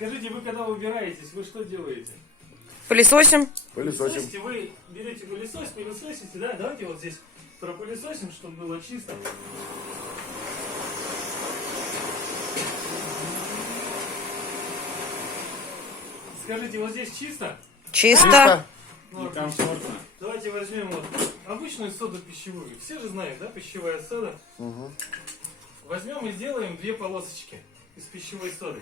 Скажите, вы когда убираетесь, вы что делаете? Пылесосим. Пылесосите, вы берете пылесос, пылесосите, да? Давайте вот здесь пропылесосим, чтобы было чисто. Скажите, вот здесь чисто? Чисто. Ну, комфортно. Давайте возьмем вот обычную соду пищевую. Все же знают, да, пищевая сода? Угу. Возьмем и сделаем две полосочки из пищевой соды.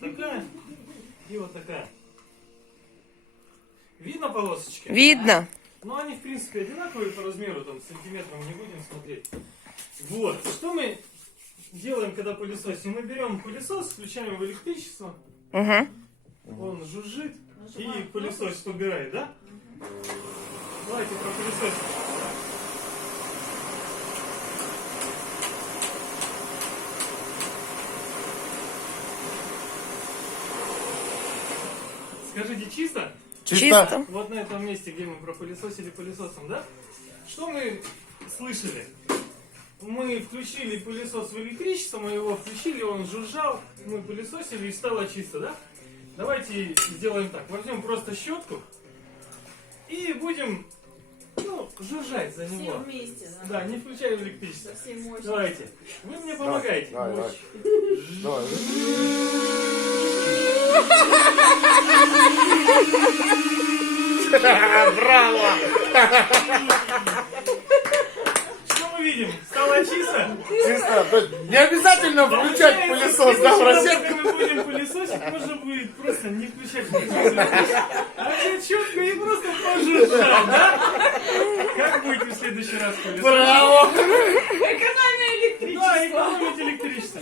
Такая и вот такая. Видно полосочки? Видно. Ну, они, в принципе, одинаковые по размеру, там, сантиметром не будем смотреть. Вот. Что мы делаем, когда пылесосим? Мы берем пылесос, включаем в электричество, Угу. он жужжит и пылесос убирает, да? Давайте пропылесосим. Скажите, чисто? Чисто. Вот на этом месте, где мы пропылесосили пылесосом, да? Что мы слышали? Мы включили пылесос в электричество, мы его включили, он жужжал, мы пылесосили и стало чисто, да? Давайте сделаем так. Возьмем просто щетку и будем, ну, жужжать за него. Все вместе, да? Да, не включая электричество. Со всей мощью. Давайте. Вы мне помогаете. Давай. Давай. Браво! Что мы видим? Стало чисто? Чисто. То есть не обязательно включать пылесос, да, в розетку. Если мы будем пылесосить, можно будет просто не включать пылесос. А взять щетку и просто пожужжать, да? Как будете в следующий раз пылесосить? Браво! Экономия электричества. Да, экономить электричество.